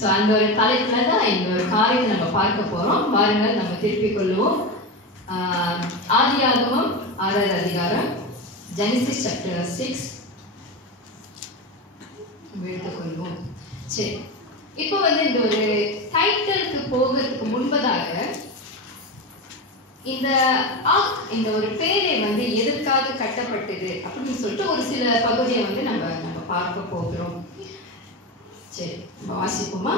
So அந்த ஒரு தலைப்புல தான் இந்த ஒரு காரியத்தை நம்ம பார்க்க போறோம். வாருங்கள் நம்ம திருப்பிக் கொள்வோம். ஆதியாகமம் 6வது அதிகாரம், ஜெனசிஸ் சாப்டர் 6 எடுத்துக்கொள்வோம். சரி, இப்போ இந்த ஒரு டைட்டிலுக்கு போகிறதுக்கு முன்பதாக இந்த ஒரு பேரை எதற்காக கட்டப்பட்டது அப்படின்னு சொல்லிட்டு ஒரு சில பகுதியை நம்ம பார்க்க போகிறோம். சரி, வாசிப்போமா?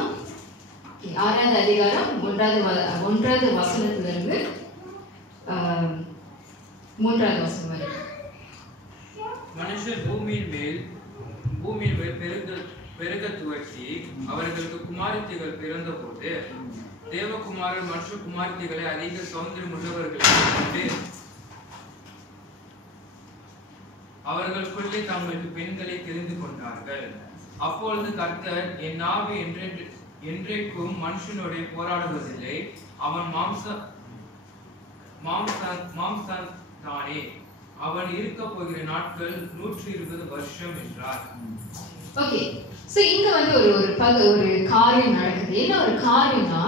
6வது அதிகாரம் 1வது வசனத்திலிருந்து 3வது வசனம் வரை. மனுஷர் பூமியின் மேல் பெருக துவக்கி அவர்களுக்கு குமாரத்திகள் பிறந்தபோது தேவகுமாரர் மனுஷ குமாரத்திகளை அதிக சௌந்தரியம் உள்ளவர்களை கண்டு அவர்களுக்குள்ளே தங்களுக்கு பெண்களை தெரிந்து கொண்டார்கள். அப்பொழுது கர்த்தர், என் ஆவி என்றைக்கும் மனுஷனோட போராடுவதில்லை, அவன் மாம்சம் தானே, அவன் இருக்க போகிற நாட்கள் 120 வருஷம் என்றார். ஓகே, சோ இங்க ஒரு காரியம் நடக்குது. என்ன ஒரு காரியம்னா,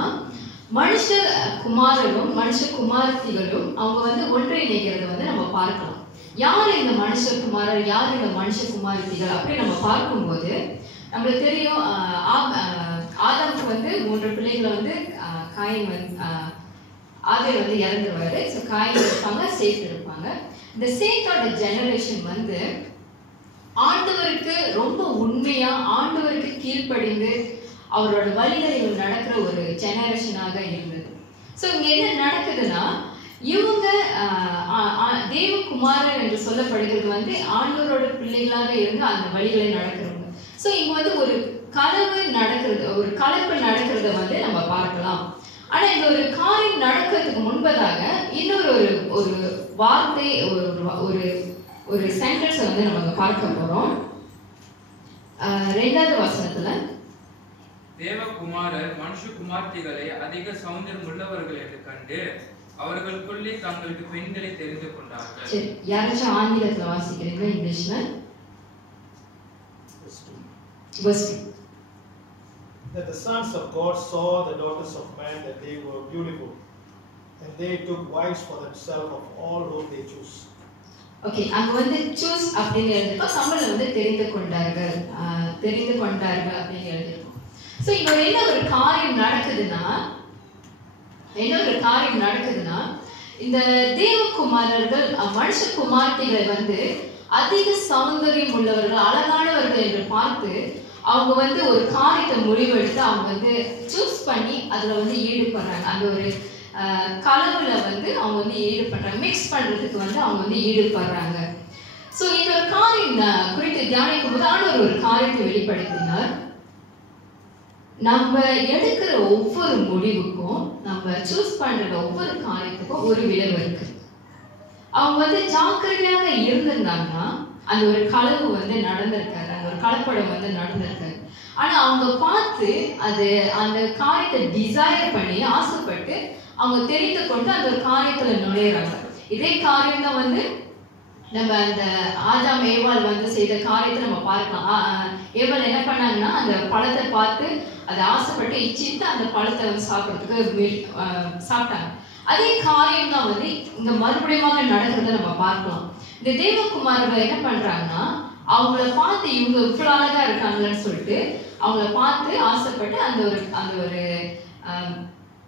மனுஷ குமாரரும் மனுஷ குமாரத்திகளும் அவங்க ஒன்றிணைகிறது நம்ம பார்க்கலாம். யார் இந்த மனுஷ குமாரர், யார் இந்த மனுஷ குமாரத்திகள் அப்படி நம்ம பார்க்கும்போது நம்மளுக்கு தெரியும். ஆதாமுக்கு 3 பிள்ளைகளை காயின் ஆபேல் இறந்துருவாரு. ஸோ காயின் இருப்பாங்க, சேத் இருப்பாங்க. இந்த சேத்தோட ஜெனரேஷன் ஆண்டவருக்கு ரொம்ப உண்மையா, ஆண்டவருக்கு கீழ்ப்படிந்து அவரோட வழிகளில் நடக்கிற ஒரு ஜெனரேஷனாக இருந்தது. ஸோ இங்க என்ன நடக்குதுன்னா, இவங்க தேவகுமாரர் என்று சொல்லப்படுகிறது ஆண்டவரோட பிள்ளைகளாக இருந்து அந்த வழிகளை நடக்கிறவங்க. ஸோ இங்க ஒரு கலப்பு நடக்கிறத நம்ம பார்க்கலாம். ஆனா இந்த ஒரு காரியம் நடக்கிறதுக்கு முன்பதாக இன்னொரு ஒரு வார்த்தை, ஒரு சென்டென்ஸ் நம்ம பார்க்க போறோம். 2வது வசனத்துல, தேவகுமாரர் மனுஷ குமார்த்திகளை அதிக சௌந்தரியம் உள்ளவர்கள் என்று கண்டு அவர்களுக்குள்ளே தங்களுக்கு பெண்களை தெரிந்து கொண்டார்கள். சரி, யாராச்சும் ஆங்கிலத்துல வாசிக்கிறீங்களா? இங்கிலீஷ்ல verse 2. That the sons of God saw the daughters of man that they were beautiful, and they took wives for themselves of all whom they chose. Okay, அங்க சூஸ் அப்படின்னு எழுதிருக்கோம். தமிழ்ல தெரிந்து கொண்டார்கள் அப்படின்னு எழுதிருக்கோம். ஸோ இங்க என்ன ஒரு காரியம் நடக்குதுன்னா, இந்த தேவகுமாரர்கள் மனுஷ குமார்த்திகள் அதிக சௌந்தரியம் உள்ளவர்கள், அழகானவர்கள் என்று பார்த்து அவங்க ஒரு காரியத்தை முடிவெடுத்து அவங்க சூஸ் பண்ணி அதுல ஈடுபடுறாங்க. அந்த ஒரு கலவுல அவங்க ஈடுபடுறாங்க, மிக்ஸ் பண்றதுக்கு அவங்க ஈடுபடுறாங்க. ஸோ இந்த ஒரு காரியம் குறித்து தியானிக்கும் போது ஒரு காரியத்தை வெளிப்படுத்தினார். நம்ம எடுக்கிற ஒவ்வொரு முடிவுக்கும், நம்ம சூஸ் பண்ற ஒவ்வொரு காரியத்துக்கும் ஒரு விளைவு இருக்கு. அவங்க ஜாக்கிரதையாக இருந்திருந்தாங்கன்னா அந்த ஒரு களவு நடந்திருக்காரு, அந்த ஒரு கலப்படம் நடந்திருக்காரு. ஆனா அவங்க பார்த்து அந்த காரியத்தை டிசைர் பண்ணி ஆசைப்பட்டு அவங்க தெரிந்து கொண்டு அந்த ஒரு காரியத்துல நுழையிறாங்க. இதே காரியம் தான் நம்ம அந்த ஆதாம் ஏவாள் செய்த காரியத்தை நம்ம பார்க்கலாம். ஏவாள் என்ன பண்ணாங்கன்னா, அந்த பழத்தை பார்த்து அதை ஆசைப்பட்டு இச்சித்து அந்த பழத்தை சாப்பிட்றதுக்கு சாப்பிட்டாங்க. அதே காரியம் தான் இங்க மறுபடியும் நடக்கிறத நம்ம பார்க்கலாம். இந்த தேவகுமாரர்கள் என்ன பண்றாங்கன்னா, அவங்கள பார்த்து இவங்க இவ்வளவு அழகா இருக்காங்கன்னு சொல்லிட்டு அவங்கள பார்த்து ஆசைப்பட்டு அந்த ஒரு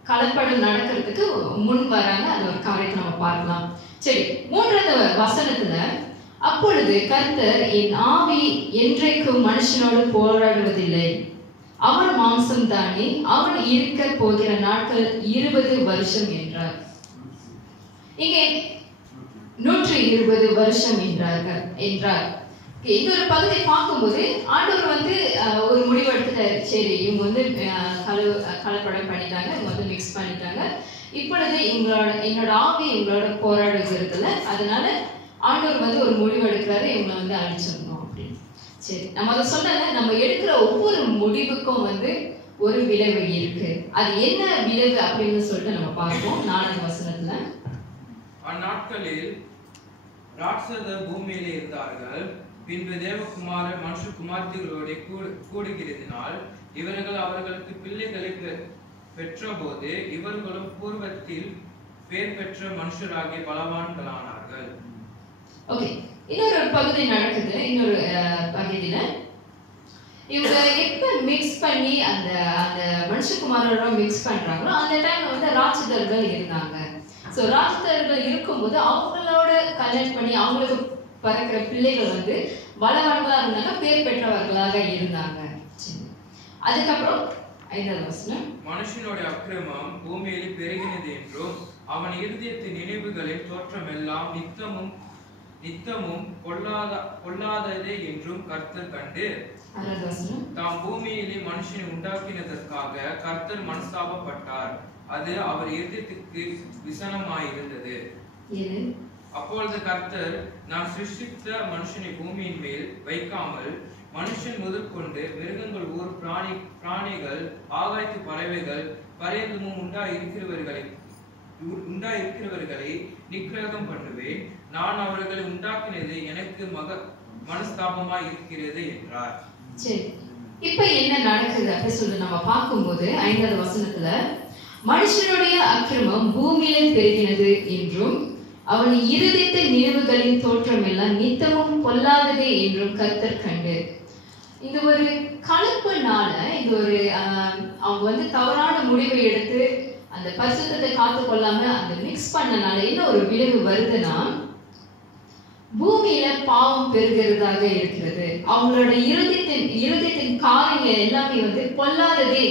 கலப்படம் நடக்கிறதுக்கு முன் வராங்க. அந்த ஒரு காரியத்தை நம்ம பார்க்கலாம். சரி, 3வது வசனத்துல, அப்பொழுது கர்த்தர், என் ஆவி என்றைக்கும் மனுஷனோடு போராடுவதில்லை, அவன் மாம்சம் தானே, அவன் இருக்க போகிற நாட்கள் 20 வருஷம் என்றார். இங்கே 120 வருஷம் என்றார். இந்த ஒரு பகுதியை பார்க்கும்போது ஆண்டவர் ஒரு முடிவு எடுத்துட்டாரு. சரி, இவங்க கலப்படம் பண்ணிட்டாங்க, இவங்க மிக்ஸ் பண்ணிட்டாங்க. இப்பொழுது என்னோட ஆவி இவங்களோட போராடுகிறதுல, அதனால ஆண்டவர் ஒரு முடிவு எடுக்கிறாரு, இவங்களை அழிச்சிடணும் அப்படின்னு. சரி, நம்ம அதை சொல்லல, நம்ம எடுக்கிற ஒவ்வொரு முடிவுக்கும் ஒரு விளைவு இருக்கு. அது என்ன விளைவு அப்படின்னு சொல்லிட்டு நம்ம பார்ப்போம் 4வது வசனத்துல. அந்நாட்களில் ராட்சதர் பூமியிலே இருந்தார்கள். பின்பு தேவகுமாரர் மனுஷ குமார்த்திகளோட கூடுகிறதினால் இவர்கள் அவர்களுக்கு பிள்ளைகளை பெற்றபோது இவர்களும் பூர்வத்தில் பேர் பெற்ற மனுஷராகிய பலவான்களானார்கள். ஓகே, இன்னொரு பகுதி நடக்குது. இன்னொரு பகுதியில இவங்க எப்ப மிக்ஸ் பண்ணி அந்த அந்த மனுஷகுமாரோட மிக்ஸ் பண்றாங்களோ அந்த டைம்ல வந்து ராட்சதர்கள் இருந்தாங்க. ஸோ ராட்சதர்கள் இருக்கும்போது அவங்களோட கல்யாணம் பண்ணி அவங்களுக்கு பிறக்கிற பிள்ளைகள் வந்து பலவான்களா இருந்தாங்க, பேர் பெற்றவர்களாக இருந்தாங்க. அதுக்கப்புறம் 5வது வசனம், மனுஷனுடைய அக்கிரமம் பூமியில் பெருகினது என்றும் அவன் இருதயத்தின் நினைவுகளின் தோற்றம் எல்லாம் நித்தமும் பொல்லாததே என்றும் கர்த்தர் கண்டு தாம் பூமியிலே மனுஷனை உண்டாக்கினதற்காக கர்த்தர் மனஸ்தாபப்பட்டார். அது அவர் இருதயத்துக்கு விசனமாயிருந்தது. அப்பொழுது கர்த்தர் நான் சிருஷ்டித்த மனுஷனை பூமியின் மேல் வைக்காமல் மனுஷன் முதற்கொண்டு மிருகங்கள், ஊர் பிராணிகள், ஆகாயத்து பறவைகள் பரியந்தமும் உண்டாயிருக்கிறவர்களை நிக்கிரகம் பண்ணுவேன். நான் அவர்களை உண்டாக்கினது எனக்கு மனஸ்தாபமாய் இருக்கிறது என்றார். சரி, இப்ப என்ன நடக்குது அப்படி சொல்லி நம்ம பார்க்கும்போது 5வது வசனத்துல மனுஷனுடைய அக்கிரமம் பூமியில பெருகினது என்றும் அவன் இருதயத்தின் நினைவுகளின் தோற்றம் எல்லாம் நித்தமும் பொல்லாததே என்றும் கர்த்தர் கண்டு. இந்த ஒரு கலப்புனால இந்த ஒரு அவங்க வந்து தவறான முடிவை எடுத்து அந்த பரிசுத்தத்தை காத்து கொள்ளாம அந்த மிக்ஸ் பண்ணனால என்ன ஒரு விளைவு வருதுன்னா பூமியில பாவம் பெருகிறதாக இருக்கிறது. அவங்களோட இருதயத்தின் காரியங்கள் எல்லாமே வந்து பொல்லாததே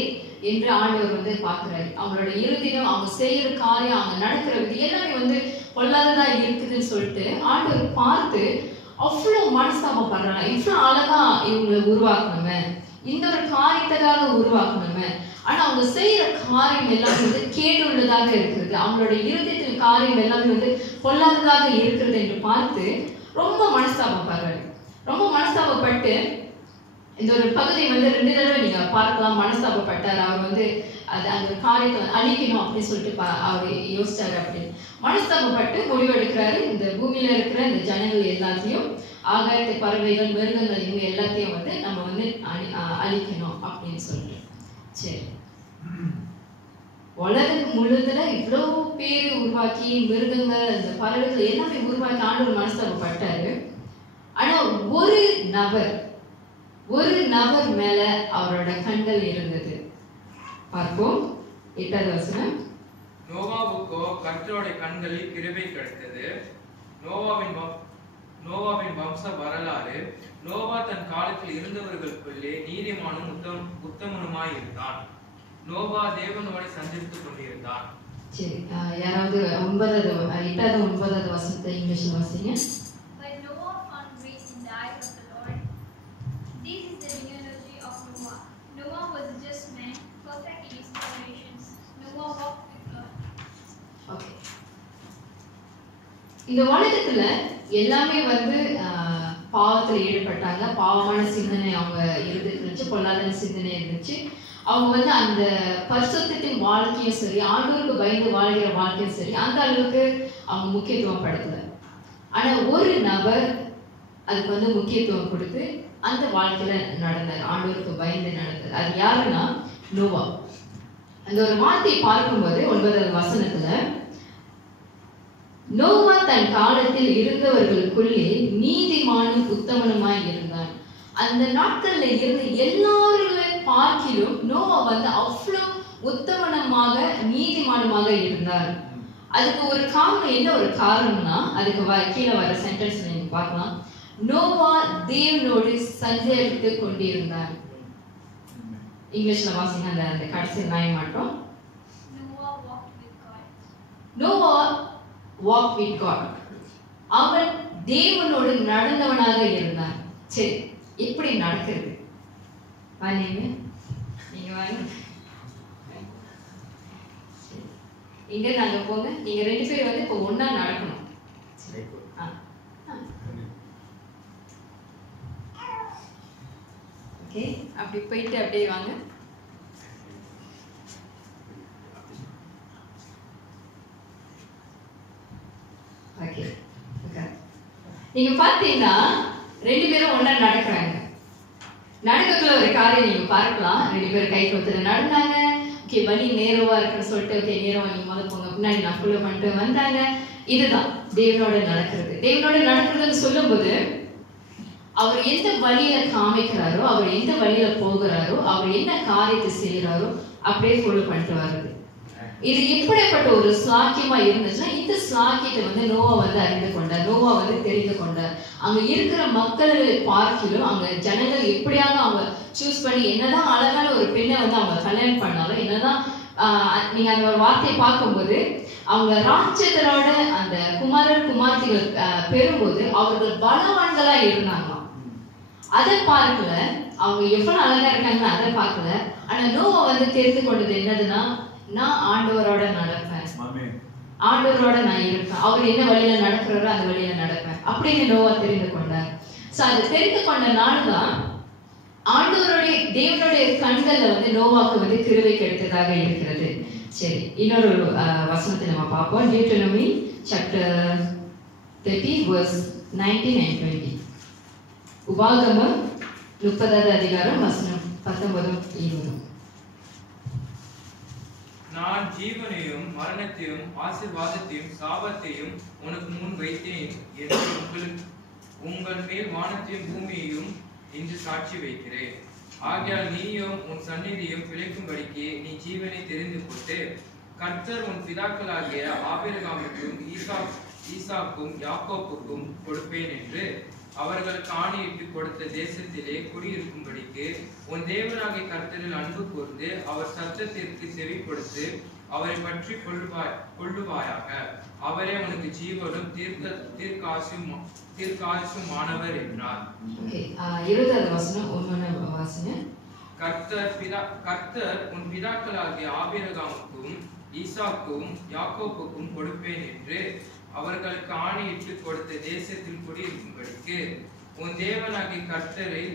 என்று ஆண்டவர் வந்து பார்க்கிறாரு. அவங்களோட இருதயம், அவங்க செய்யற காரியம், அவங்க நடக்கிற விதி எல்லாமே வந்து பொல்லாததா இருக்குதுன்னு சொல்லிட்டு ஆண்டவர் பார்த்து அவ்வளவு மனஸ்தாபப்படுறாங்க. இவ்வளவு அழகா இவங்களை உருவாக்கணுமே, இந்த ஒரு காரியத்துக்காக உருவாக்கணுமே, ஆனா அவங்க செய்யற காரியம் எல்லாமே வந்து கேடுள்ளதாக இருக்கிறது. அவங்களோட இருதயத்தின் காரியம் எல்லாமே வந்து பொல்லாததாக இருக்கிறது என்று பார்த்து ரொம்ப மனஸ்தாபப்படுறாரு. ரொம்ப மனஸ்தாபப்பட்டு இந்த ஒரு பகுதியை வந்து 2 தடவை நீங்க பார்க்கலாம். மனஸ்தாபப்பட்டார். அவர் வந்து அந்த காரியத்தை அழிக்கணும் அப்படின்னு சொல்லிட்டு அவர் யோசிச்சாரு. அப்படின்னு மனஸ்தாபப்பட்டு முடிவெடுக்கிறாரு. இந்த பூமியில இருக்கிற இந்த ஜனங்கள் எல்லாத்தையும், ஆகாயத்து பறவைகள், மிருகங்கள், இவங்க எல்லாத்தையும் வந்து நம்ம வந்து அழிக்கணும் அப்படின்னு சொல்லிட்டு. சரி, உலகம் முழுதுல இவ்வளவு பேர் உருவாக்கி மிருகங்கள், இந்த பறவைகள் எல்லாமே உருவாக்கி ஆண்டவர் மனஸ்தாபப்பட்டாரு. ஆனா ஒரு நபர் மேல அவரோட கண்கள் இருந்தது. பார்ப்போம் 8வது வசனம். நோவாவுக்கோ கர்த்தருடைய கண்களில் கிருபை கிடைத்தது. நோவாவின் வம்ச வரலாறு. நோவா தன் காலத்தில் இருந்தவர்களுக்குள்ளே நீதிமானும் உத்தமனுமாய் இருந்தான். நோவா தேவனோடு சஞ்சரித்துக் கொண்டிருந்தான். சரி, யாராவது 8வது வசனத்தை இங்கிலீஷ்ல வாசிங்க. இந்த உலகத்துல எல்லாமே வந்து பாவத்துல ஈடுபட்டாங்க. பாவமான சிந்தனை அவங்க இருந்துச்சு, பொல்லாத சிந்தனை இருந்துச்சு. அவங்க வந்து அந்த பரிசுத்தத்தின் வாழ்க்கையும் சரி, ஆண்டவருக்கு பயந்து வாழ்கிற வாழ்க்கையும் சரி, அந்த அளவுக்கு அவங்க முக்கியத்துவம் படுத்தல. ஆனா ஒரு நபர் அதுக்கு வந்து முக்கியத்துவம் கொடுத்து அந்த வாழ்க்கையில நடந்தார், ஆண்டவருக்கு பயந்து நடந்தார். அது யாருன்னா நோவா. அந்த ஒரு வார்த்தையை பார்க்கும்போது 9வது வசனத்துல நோவா தன் காலத்தில் இருந்தவர்களுக்குள்ளே நீதிமானும் உத்தமனுமாய் இருந்தான். அந்த நாட்கள்ல இருந்த எல்லாருமே பார்க்கிலும் நோவா வந்து அவ்வளவு உத்தமனமாக நீதிமானுமாக இருந்தார். அதுக்கு ஒரு காரணம், என்ன ஒரு காரணம்னா, அதுக்கு கீழே வர சென்டென்ஸ் நீங்க பார்க்கலாம். நோவா தேவனோடு சஞ்சரித்து கொண்டிருந்தார். இங்கிலீஷ்ல வாசிங்க அந்த கடைசி லைன் மட்டும். Noah walk with God. அவன் தேவனோடு நடந்தவனாக இருந்தான். சரி, எப்படி நடக்கிறது? நீங்க வாங்க, இங்க நாங்க போங்க. நீங்க 2 பேரும் வந்து இப்போ ஒண்ணா நடக்கணும். ஓகே, அப்படி போயிட்டு அப்படியே வாங்க. நீங்க பாத்தீங்கன்னா 2 பேரும் ஒண்ணா நடக்கிறாங்க. நடக்கக்குள்ள ஒரு காரியம் நீங்க பார்க்கலாம். 2 பேரும் கை கொடுத்துட்டு நடந்தாங்க. ஓகே, வழி நேரவா இருக்குன்னு சொல்லிட்டு ஓகே நேரவா நீங்க முதல் போங்க, பின்னாடி நான் ஃபாலோ பண்ணிட்டு வந்தாங்க. இதுதான் தேவனோட நடக்கிறது. தேவனோட நடக்கிறதுன்னு சொல்லும்போது அவர் எந்த வழியில காமிக்கிறாரோ, அவர் எந்த வழியில போகிறாரோ, அவர் என்ன காரியத்தை செய்யறாரோ அப்படியே ஃபாலோ பண்ணிட்டு வர்றது. இது எப்படிப்பட்ட ஒரு ஸ்லாக்கியமா இருந்துச்சுன்னா, இந்த ஸ்லாக்கியத்தை வந்து நோவா வந்து அறிந்து கொண்டார், நோவா வந்து தெரிந்து கொண்டார். அங்க இருக்கிற மக்கள் பார்க்கிலும் அங்க ஜனங்கள் எப்படியாக அவங்க சூஸ் பண்ணி என்னதான் அழகான ஒரு பெண்ணை வந்து அவங்க கல்யாணம் பண்ணாலும், என்னதான் நீங்க அந்த ஒரு வார்த்தையை பார்க்கும்போது அவங்க ராட்சதரோட அந்த குமாரர் குமார்த்திகள் பெறும்போது அவர்கள் பலவான்களா இருந்தாங்க. அதை பார்க்கல, அவங்க எவ்வளவு அழகா இருக்காங்கன்னு அதை பார்க்கல. ஆனா நோவா வந்து தெரிந்து கொண்டது என்னதுன்னா, நான் ஆண்டவரோட நடப்பேன், ஆண்டவரோட நான் இருப்பேன், அவர் என்ன வழியில நடக்கிறாரோ அந்த வழியில நடப்பேன் அப்படின்னு நோவா தெரிந்து கொண்டார். சோ அதை தெரிந்து கொண்ட நாள்தான் ஆண்டவருடைய தேவனுடைய கண்கள்ல வந்து நோவாக்கு வந்து கிருபை கிடைத்ததாக இருக்கிறது. சரி, இன்னொரு வசனத்தை நம்ம பார்ப்போம். Deuteronomy chapter 30 verse 19 and 20. உபாகமம் 30வது அதிகாரம் வசனம் 19 20. நான் ஜீவனையும் மரணத்தையும் ஆசீர்வாதத்தையும் சாபத்தையும் உனக்கு முன் வைத்தேன் என்று உங்கள் மேல் வானத்தையும் பூமியையும் இன்று சாட்சி வைக்கிறேன். ஆகையால் நீயும் உன் சந்நிதியும் பிழைக்கும்படிக்கு நீ ஜீவனை தெரிந்து கொண்டு கர்த்தர் உன் பிதாக்களாகிய ஆபிரகாமுக்கும் ஈசாக்கும் யாக்கோப்புக்கும் கொடுப்பேன் என்று அவர்களுக்கு ஆணையிட்டு கொடுத்த தேசத்திலே குடியிருக்கும்படிக்கு உன் தேவனாகிய கர்த்தரில் அன்பு கூர்ந்து அவர் சத்தத்திற்கு செவி கொடுத்து அவரை பற்றி கொள்ளுவாயாக. அவரே உனக்கு ஜீவனும் தீர்க்காயுசும் மாணவர் என்றார். கர்த்தர் உன் பிதாக்களாகிய ஆபிரகாமுக்கும் ஈசாக்கும் யாக்கோப்புக்கும் கொடுப்பேன் என்று அவர்களுக்கு ஆணையிட்டு கொடுத்த தேசத்தில் குடியிருக்கும்படிக்கு உன் தேவனாகிய கர்த்தரை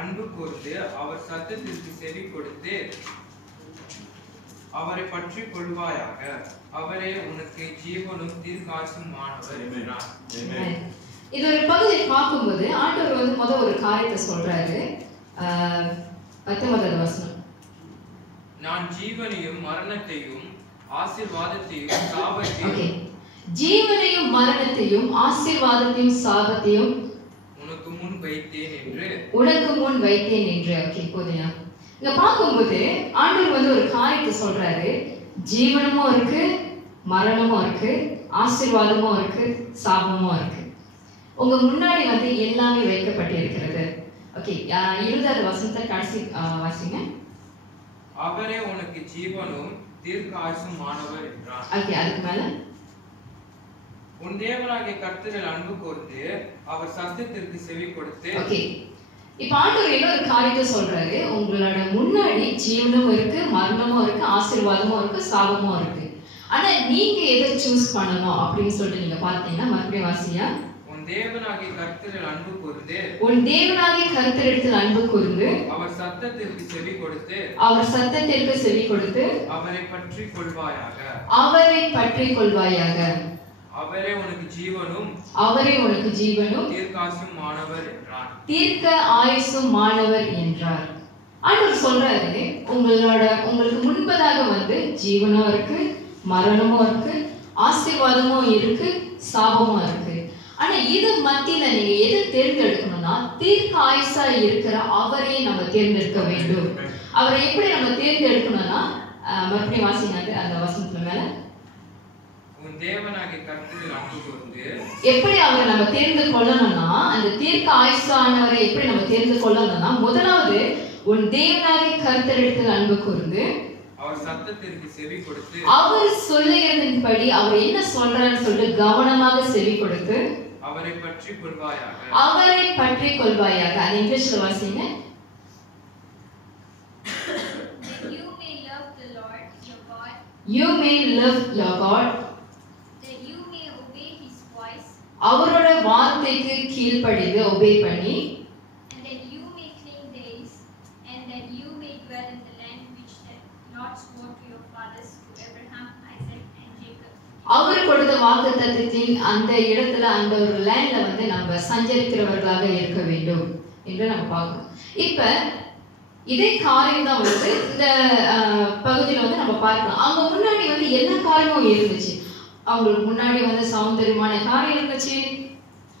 அன்பு கூர்ந்து அவர் சத்தத்திற்கு செவி கொடுத்து அவரை பற்றி கொள்வாயாக. அவரே உனக்கு ஜீவனும் தீர்க்காயுசும் மாணவர் என்றார். இது ஒரு பகுதியை பார்க்கும்போது ஆண்டவர் வந்து முதல் ஒரு காரியத்தை சொல்றாரு. 19வது வசனம், நான் ஜீவனையும் மரணத்தையும் ஆசீர்வாதத்தையும் சாபத்தையும் ஜீவனையும் மரணத்தையும் ஆசீர்வாதத்தையும் சாபத்தையும் உனக்கு முன் வைத்தேன் என்று. ஓகே, போதும். இங்க பார்க்கும்போது ஆண்டவர் வந்து ஒரு காரியத்தை சொல்றாரு. ஜீவனமும் இருக்கு, மரணமும் இருக்கு, ஆசீர்வாதமும் இருக்கு, சாபமும் இருக்கு. உங்க முன்னாடி வந்து எல்லாமே வைக்கப்பட்டிருக்கிறது. ஓகே, 20வது வசனத்தை கடைசி வாசிங்க. அவரே உனக்கு ஜீவனும் தீர்க்காயுசும் மாணவர் என்றார். ஓகே, அதுக்கு மேல உன் தேவனாகிய கர்த்தரில் அன்பு கூர்ந்து அவர் சத்தத்திற்கு செவி கொடுத்து. ஓகே, இப்ப ஆண்டவர் என்ன ஒரு காரியத்தை சொல்றாரு. உங்களோட முன்னாடி ஜீவனும் இருக்கு, மரணமும் இருக்கு, ஆசீர்வாதமும் இருக்கு, சாபமும் இருக்கு. ஆனா நீங்க எதை சூஸ் பண்ணணும் அப்படின்னு சொல்லிட்டு நீங்க பாத்தீங்கன்னா, மறுபடியும் வாசியா. உன் தேவனாகிய கர்த்தரில் அன்பு கூர்ந்து அவர் சத்தத்திற்கு செவி கொடுத்து அவரை பற்றி கொள்வாயாக. அவரே உனக்கு ஜீவனும் தீர்க்க ஆயுசும் மாணவர் என்றார். ஆண்டவர் சொல்றாரு, உங்களுக்கு முன்பதாக வந்து ஜீவனும் இருக்கு, மரணமும் இருக்கு, ஆசீர்வாதமும் இருக்கு, சாபமும் இருக்கு. ஆனா இது மத்தியில நீங்க எதை தேர்ந்தெடுக்கணும்னா, தீர்க்க ஆயுசா இருக்கிற அவரே நம்ம தேர்ந்தெடுக்க வேண்டும். அவரை எப்படி நம்ம தேர்ந்தெடுக்கணும்னா, மறுபடியும் வாசிங்க அந்த வசனத்துல மேல. எப்படி அவரை நம்ம தேர்ந்து கொள்ளணும்னா, அந்த தீர்க்க ஆயுசானவரை எப்படி நம்ம தேர்ந்து கொள்ளணும்னா, முதலாவது உன் தேவனாகிய கர்த்தரிடத்தில் அன்பு கூர்ந்து அவர் சத்தத்திற்கு செவி கொடுத்து அவர் சொல்லுகிறதின்படி அவர் என்ன சொல்றாருன்னு சொல்லிட்டு கவனமாக செவி கொடுத்து அவரை பற்றி கொள்வாயாக. அது இங்கிலீஷ்ல வாசிங்க. You may love your God. அவரோட வார்த்தைக்கு கீழ்ப்படிந்து ஒபே பண்ணி அவர் கொடுத்த வாக்குத்தத்தத்தின் அந்த இடத்துல அந்த ஒரு லேண்ட்ல வந்து நம்ம சஞ்சரிக்கிறவர்களாக இருக்க வேண்டும் என்று நம்ம பார்க்கணும். இப்ப இதே காரியம் தான் வந்து இந்த பகுதியில் வந்து நம்ம பார்க்கலாம். அவங்க முன்னாடி வந்து எல்லா காரியமும் இருந்துச்சு. அவங்களுக்கு முன்னாடி வந்து சௌந்தரியமான காரியம் இருந்துச்சு.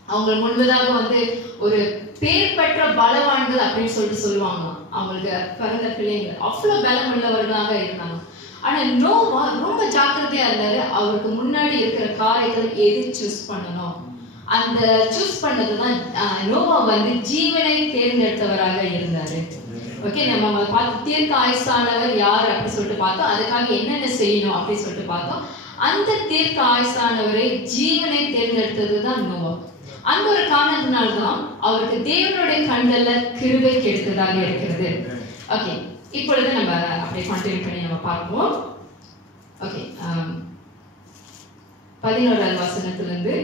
அவங்களுக்கு முன்பதாக வந்து ஒரு பேர் பெற்ற பலவான்கள் அப்படின்னு சொல்லுவாங்க. அவங்களுக்கு பிறந்த பிள்ளைங்க அவ்வளவு பலம் உள்ளவர்களாக இருந்தாங்க. ஆனா நோவா ரொம்ப ஜாக்கிரதையா இருந்தாரு. அவருக்கு முன்னாடி இருக்கிற காரியத்தை எது சூஸ் பண்ணணும், அந்த சூஸ் பண்ணதுதான் நோவா வந்து ஜீவனை தேர்ந்தெடுத்தவராக இருந்தாரு. ஓகே, நம்ம பார்த்து தீர்க்க ஆயுசானவர் யார் அப்படின்னு சொல்லிட்டு பார்த்தோம். அதுக்காக என்னென்ன செய்யணும் அப்படின்னு சொல்லிட்டு பார்த்தோம். அந்த தீர்க்க ஆயுசானவரை ஜீவனை தேர்ந்தெடுத்ததுதான் நோவா. அந்த ஒரு காரணத்தினால்தான் அவருக்கு தேவனுடைய கண்கள்ல கிருபை கிடைத்ததாக இருக்கிறது. ஓகே, இப்பொழுது நம்ம அப்படியே கண்டினியூ பண்ணி நம்ம பார்ப்போம். ஓகே, 11வது வசனத்திலிருந்து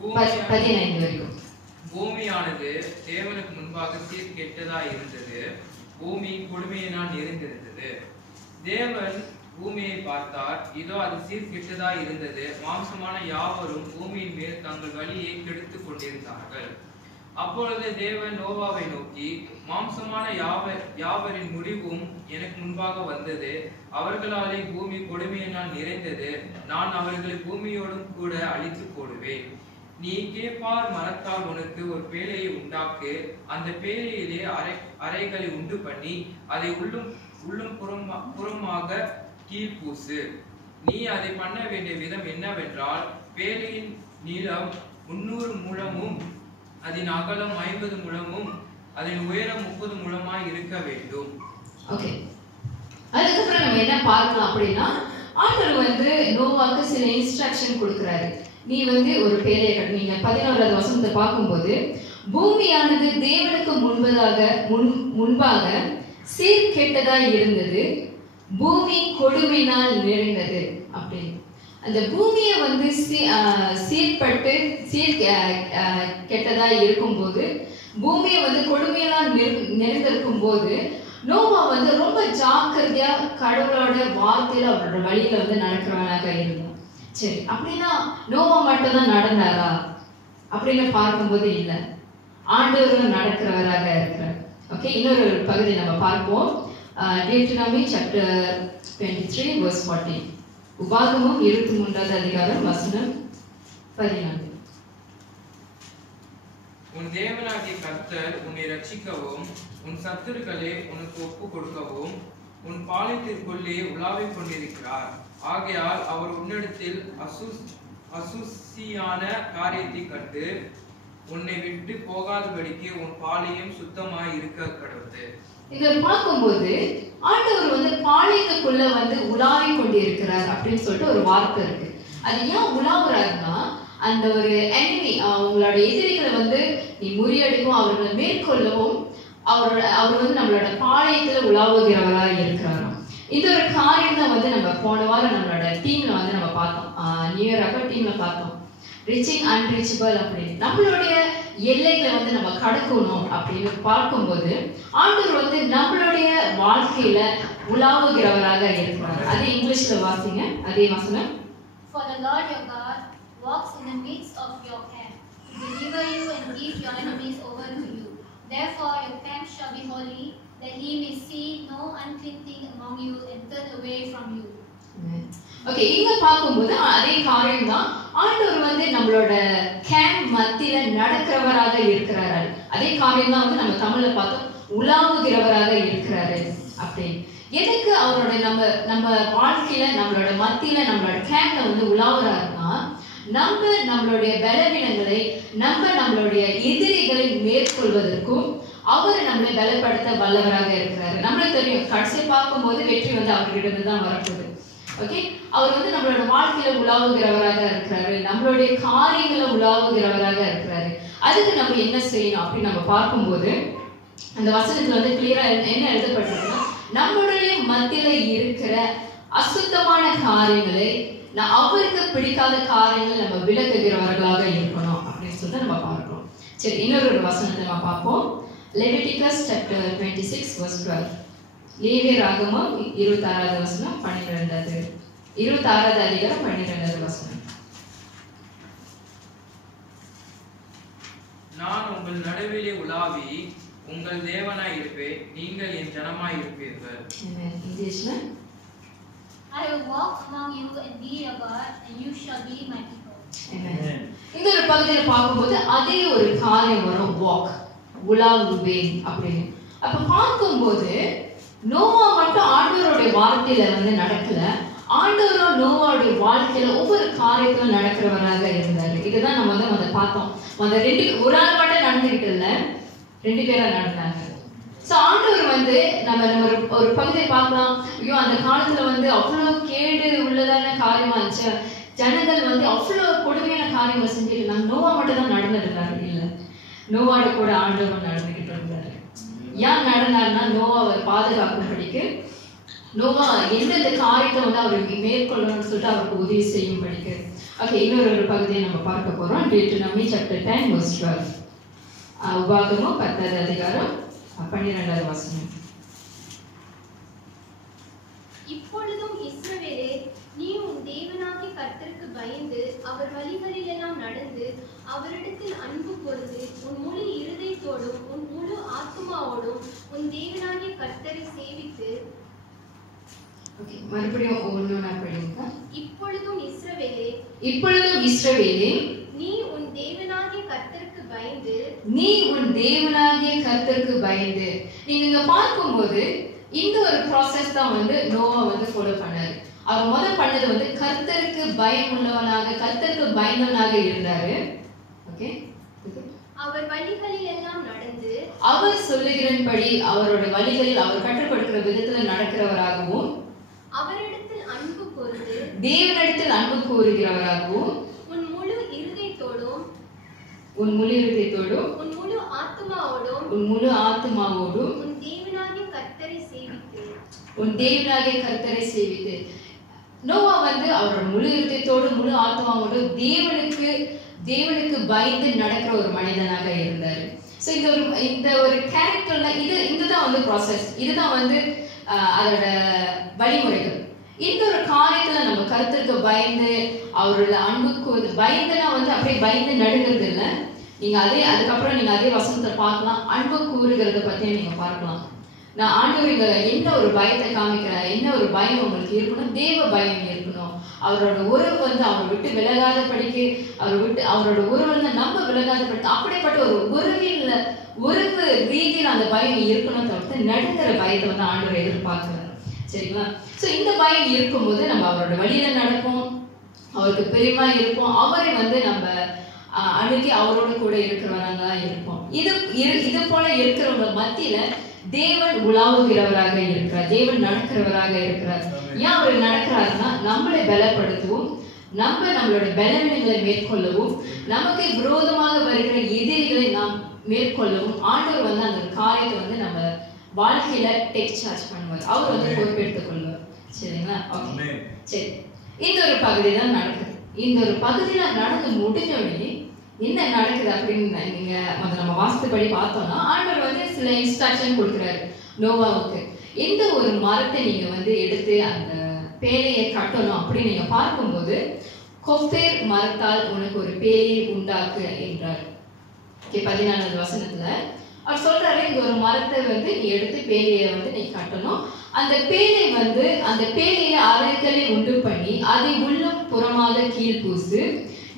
15 வரைக்கும். பூமியானது தேவனுக்கு முன்பாக சீர்கெட்டதாய் இருந்தது, பூமி கொடுமையினால் நிறைந்திருந்தது. தேவன் பூமியை பார்த்தார், இதோ அது சீர்கெட்டதாய் இருந்தது, மாம்சமான யாவரும் பூமியின் மேல் தங்கள் வழியை கெடுத்துக் கொண்டிருந்தார்கள். அப்பொழுது தேவன் நோவாவை நோக்கி, மாம்சமான யாவரின் முடிவும் எனக்கு முன்பாக வந்தது, அவர்களாலே பூமி கொடுமையினால் நிறைந்தது, நான் அவர்களை பூமியோடும் கூட அழித்து போடுவேன். நீ கேப்பார் மரத்தால் உனக்கு ஒரு பேழையை உண்டாக்கு, அந்த பேழையிலே அறைகளை உண்டு பண்ணி அதை உள்ளும் புறமாக கீழ்பூசு. நீ அதை பண்ண வேண்டிய விதம் என்னவென்றால், பேழையின் நீளம் 300 முழமும் அதன் அகலம் 50 முழமும் அதன் உயரம் 30 முழமாய் இருக்க வேண்டும். ஓகே, அதுக்கப்புறம் நம்ம என்ன பார்க்கலாம் அப்படின்னா, ஆண்டவர் வந்து நோவாக்கு சில இன்ஸ்ட்ரக்ஷன் கொடுக்கிறாரு. நீ வந்து ஒரு பேழையை கட்டு. நீங்க 11வது வசனத்தை பார்க்கும்போது, பூமியானது தேவனுக்கு முன்பாக சீர்கெட்டதாய் இருந்தது, பூமி கொடுமையினால் நிறைந்தது அப்படின்னு. அந்த பூமியை வந்து சீர்பட்டு கெட்டதாய் இருக்கும்போது, பூமியை வந்து கொடுமையினால் நிறைந்திருக்கும் போது நோவா வந்து ரொம்ப ஜாக்கிரதையா கடவுளோட வார்த்தையில அவரோட வழியில வந்து நடக்கிறவனாக இருந்தான். சரி, அப்படின்னா நோவா மட்டும் தான் நடந்தாரா அப்படின்னு பார்க்கும்போது இல்லை, ஆண்டவரும் நடக்கிறவராக இருக்கிறார். ஓகே, இன்னொரு பகுதி நம்ம பார்ப்போம். Deuteronomy chapter 23 verse 14. உபாகமம் 23வது அதிகாரம் வசனம் 14. உன் தேவனாகிய கர்த்தர் உன்னை ரட்சிக்கவும், உன் சத்துருக்களை உனக்கு ஒப்பு கொடுக்கவும் உன் பாளையத்திற்குள்ளே உலாவிக் கொண்டிருக்கிறார். ஆகையால் அவர் உன்னிடத்தில் அசுசியான காரியத்தை கண்டு உன்னை விட்டு போகாதபடிக்கு உன் பாளையம் சுத்தமாய் இருக்க கடவுது. இதை பார்க்கும்போது ஆண்டவர் வந்து பாளையத்துக்குள்ள வந்து உலாவி கொண்டிருக்கிறார் அப்படின்னு சொல்லிட்டு ஒரு வார்த்தை இருக்கு. அது ஏன் உலாவுறாருன்னா, அந்த ஒரு எனிமி, அவங்களோட எதிரிகளை வந்து நீ முறியடிக்கும், அவர்களை மேற்கொள்ளவும் அவர் வந்து நம்மளோட பாளையத்துல உலாவுகிறவராக இருக்கிறாராம். இந்த ஒரு காரியம் தான் வந்து நம்ம போன வாரம் நம்மளோட டீம்ல வந்து நம்ம பார்த்தோம். நியராக டீம்ல பார்த்தோம், ரிச்சிங் அன்ரீச்சபிள் அப்படின்னு. நம்மளுடைய எல்லைகளை வந்து நம்ம கடக்கணும் அப்படின்னு பார்க்கும்போது ஆண்டவர் வந்து நம்மளுடைய வாழ்க்கையில உலாவுகிறவராக இருக்கிறார். அதே இங்கிலீஷ்ல வாசிங்க, அதே வசனம். For the Lord your God walks in the midst of your camp to deliver you and give your enemies over to you. Therefore your camp shall be holy, that he may see no unclean thing among you and turn away from you. Okay, இங்க பார்க்கும்போது அதே காரியம் தான். ஆண்டவர் வந்து நம்மளோட camp மத்தியில நடக்கிறவராக இருக்கிறாரு. அதே காரியம் தான் வந்து நம்ம தமிழ்ல பார்த்தோம், உலாவுகிறவராக இருக்கிறாரு அப்படின்னு. எதுக்கு அவரோட நம்ம வாழ்க்கையில நம்மளோட மத்தியில நம்மளோட கேம்ப்ல வந்து உலாவுறாருன்னா, நம்மளுடைய பலவீனங்களை நம்மளுடைய எதிரிகளை மேற்கொள்வதற்கும் அவர் நம்மளை பலப்படுத்த வல்லவராக இருக்கிறாரு. நம்மளுக்கு தெரியும், கடைசி பார்க்கும்போது வெற்றி வந்து அவர்கிட்ட தான் வரப்போகுது. ஓகே, அவர் வந்து நம்மளோட வாழ்க்கையில உலாவுகிறவராக இருக்கிறாரு, நம்மளுடைய காரியங்களை உலாவுகிறவராக இருக்கிறாரு. அதுக்கு நம்ம என்ன செய்யணும் அப்படின்னு நம்ம பார்க்கும்போது அந்த வசனத்துல வந்து கிளியரா என்ன எழுதப்பட்டிருக்குன்னா, நம்மளுடைய மத்தியில இருக்கிற அசுத்தமான காரியங்களை, அவருக்கு பிடிக்காத காரியங்களை நம்ம விலக்குகிறவர்களாக இருக்கணும் அப்படின்னு சொல்லிட்டு நம்ம பார்க்கிறோம். சரி, இன்னொரு வசனத்தை நம்ம பார்ப்போம். Leviticus chapter 26 verse 12. லேவியராகமம் 26வது வசனம் 12வது 26வது அதிகாரம் 12வது வசனம். நான் உங்கள் நடுவிலே உலாவி உங்கள் தேவனாய் இருப்பேன், நீங்கள் என் ஜனமாய் இருப்பீர்கள். Amen. இங்கிலீஷ்ல I will walk among you and be your God, and you shall be my people. Amen. இந்த ஒரு பகுதியில பார்க்கும்போது அதே ஒரு காரியம் வரும், வாக், உலாவுவேன் அப்படின்னு. அப்ப பார்க்கும்போது நோவா மட்டும் ஆண்டவருடைய வார்த்தையில வந்து நடக்கல, ஆண்டவரும் நோவாவுடைய வாழ்க்கையில ஒவ்வொரு காரியத்திலும் நடக்கிறவராக இருந்தாரு. இதுதான் நம்ம வந்து அதை பார்த்தோம். அந்த ஒரு ஆள் மட்டும் நடந்துகிட்டு இல்ல, 2 பேரா நடந்தாங்க. ஸோ ஆண்டவர் வந்து நம்ம ஒரு பகுதியை பார்க்கலாம். ஐயோ அந்த காலத்துல வந்து அவ்வளவு கேடு உள்ளதான காரியமா இருந்துச்சு, ஜனங்கள் வந்து அவ்வளவு கொடுமையான காரியங்களை செஞ்சுட்டு இருந்தாங்க. நோவா மட்டும் தான் நடந்துருந்தாரு இல்ல, நோவாட கூட ஆண்டவர் நடந்துகிட்டு இருந்தாரு. ஏன் நடந்தாருன்னா நோவாவை பாதுகாக்கும்படிக்கு, நோவா எந்தெந்த காரியத்தை வந்து அவருக்கு மேற்கொள்ளணும்னு சொல்லிட்டு அவருக்கு உதவி செய்யும் படிக்கு. ஓகே, இன்னொரு பகுதியை நம்ம பார்க்க போறோம். Deuteronomy chapter 10 verse 12. உபாகமம் 10வது அதிகாரம் 12வது வசனம். இப்பொழுதும் இஸ்ரவேலே, நீ உன் தேவனாகிய கர்த்தருக்கு பயந்து அவர் வழிகளிலெல்லாம் நடந்து அவரிடத்தில் அன்பு கூர்ந்து உன் முழு இருதயத்தோடும் உன் முழு ஆத்துமாவோடும் உன் தேவனாகிய கர்த்தரை சேவித்து. ஓகே, மறுபடியும் ஒவ்வொன்றா படிங்க. இப்பொழுதும் இஸ்ரவேலே, இப்பொழுதும் இஸ்ரவேலே, நீ உன் தேவனாகிய கர்த்தருக்கு பயந்து, நீ உன் தேவனாகிய கர்த்தருக்கு பயந்து. நீங்க இங்க பார்க்கும்போது இந்த ஒரு ப்ராசஸ் தான் வந்து நோவா வந்து ஃபாலோ பண்ணாரு. அவர் முதல் பண்ணது வந்து கர்த்தருக்கு பயம் உள்ளவனாக, கர்த்தருக்கு பயந்தவனாக இருந்தாரு. ஓகே, அவர் வழிகளில் எல்லாம் நடந்து, அவர் சொல்லுகிறபடி அவரோட வழிகளில் அவர் கற்றுக் கொடுக்கிற விதத்துல நடக்கிறவராகவும், அவரிடத்தில் அன்பு கூர்ந்து தேவனிடத்தில் அன்பு கூறுகிறவராகவும், உன் முழு இருதயத்தோடும் உன் முழு இருதயத்தோடும் உன் முழு ஆத்துமாவோடும் உன் முழு ஆத்துமாவோடும் உன் தேவனாகிய கர்த்தரை சேவித்து. உன் தேவனாகிய கர்த்தரை சேவித்து. நோவா வந்து அவரோட முழு இருதயத்தோடு முழு ஆத்மாவோடு தேவனுக்கு பயந்து நடக்கிற ஒரு மனிதனாக இருந்தாரு. ஸோ இந்த ஒரு கேரக்டர்ல இதுதான் வந்து ப்ராசஸ், இதுதான் வந்து அதோட வழிமுறைகள். இந்த ஒரு காரியத்துல நம்ம கருத்துக்கு பயந்து அவரோட அன்புக்கு பயந்துனா வந்து அப்படியே பயந்து நடுங்கிறது இல்லை. நீங்க அதுக்கப்புறம் நீங்க அதே வசனத்தை பார்க்கலாம், அன்பு கூறுகிறத பத்தியும் நீங்க பார்க்கலாம். நான் ஆண்டவர் என்ன ஒரு பயத்தை காமிக்கிறேன், என்ன ஒரு பயம் உங்களுக்கு இருக்கணும், தேவ பயம் இருக்கணும். அவரோட உறவு வந்து அவரை விட்டு விலகாத படிக்கு, அவரோட உறவு வந்து நம்ம விலகாத படிக்கு, அப்படிப்பட்ட ஒரு உறவு ரீதியில் அந்த பயம் இருக்கணும். தவிர்த்து நடுங்கிற பயத்தை வந்து ஆண்டவர் எதிர்பார்க்கிறார். சரிங்களா? ஸோ இந்த பயம் இருக்கும்போது நம்ம அவரோட வழியில நடப்போம், அவருக்கு பெரியமா இருப்போம், அவரை வந்து நம்ம அன்னைக்கு அவரோட கூட இருக்கிறவங்க இருப்போம். இது போல இருக்கிறவங்க மத்தியில தேவன் உலாவுகிறவராக இருக்கிறார், தேவன் நடக்கிறவராக இருக்கிறார். ஏன் அவர் நடக்கிறாருன்னா நம்மளை பலப்படுத்தவும், நம்மளோட பலவீனங்களை மேற்கொள்ளவும், நமக்கு விரோதமாக வருகிற எதிரிகளை நாம் மேற்கொள்ளவும் ஆண்டவர் வந்து அந்த காரியத்தை வந்து நம்ம வாழ்க்கையில டேக் சார்ஜ் பண்ணுவார், அவர் வந்து பொறுப்பெடுத்துக் கொள்வார். சரிங்களா? ஓகே, சரி. இந்த ஒரு பகுதி தான் நடக்குது. இந்த ஒரு பகுதியில நடந்து முடிஞ்ச உடனே என்ன நடக்குது அப்படின்னு நீங்க நம்ம வாஸ்துபடி பார்த்தோம்னா, ஆண்டவர் வந்து சில இன்ஸ்ட்ரக்ஷன் கொடுக்குறாரு நோவாவுக்கு. எந்த ஒரு மரத்தை நீங்க வந்து எடுத்து அந்த பேழையை கட்டணும் அப்படின்னு நீங்க பார்க்கும்போது, கொப்பேர் மரத்தால் உனக்கு ஒரு பேழையை உண்டாக்கு என்றார். 14வது வசனத்துல அவர் சொல்றாரு, இந்த ஒரு மரத்தை வந்து நீ எடுத்து பேழையை வந்து நீ கட்டணும். அந்த பேழை வந்து அந்த பேழையை அறைகளை உண்டு பண்ணி அதை உள்ளும் புறமாக கீழ் பூசு.